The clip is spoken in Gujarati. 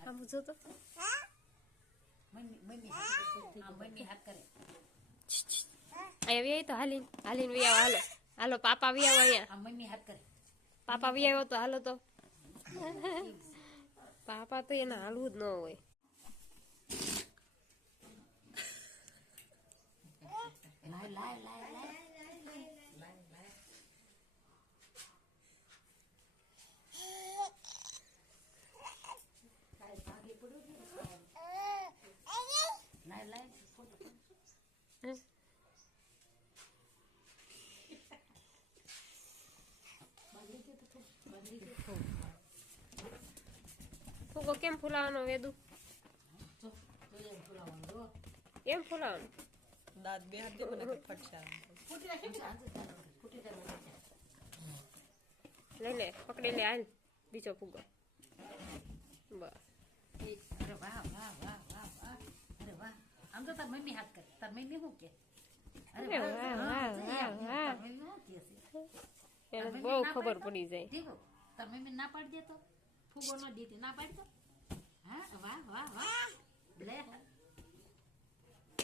આમ જો તો મમ્મી હાથ કરે અહીંયા તો હાલીન હાલીન વી આવો હાલો હાલો પાપા વી આવો અહીંયા મમ્મી હાથ કરે પાપા વી આવ્યો તો હાલો તો પાપા તો એને હાલવું જ ન હોય ફૂગો કેમ ફૂલાવાનો વેદુ એમ ફૂલાવાનો દાંત બે હાથ દે મને ફટશે લઈ લે પકડી લે હાલ બીજો ફૂગો બસ અરે વાહ વાહ વાહ વાહ વાહ અરે વાહ આમ તો તાર મમ્મી હાથ કરે તાર મમ્મી શું કે અરે વાહ વાહ વાહ વાહ મમ્મી શું કે છે એને બહુ ખબર પડી જાય દેખો તાર મમ્મી ના પાડી દે તો ફૂગો ન દીધી ના પાડી તો હા વાહ વાહ વાહ લે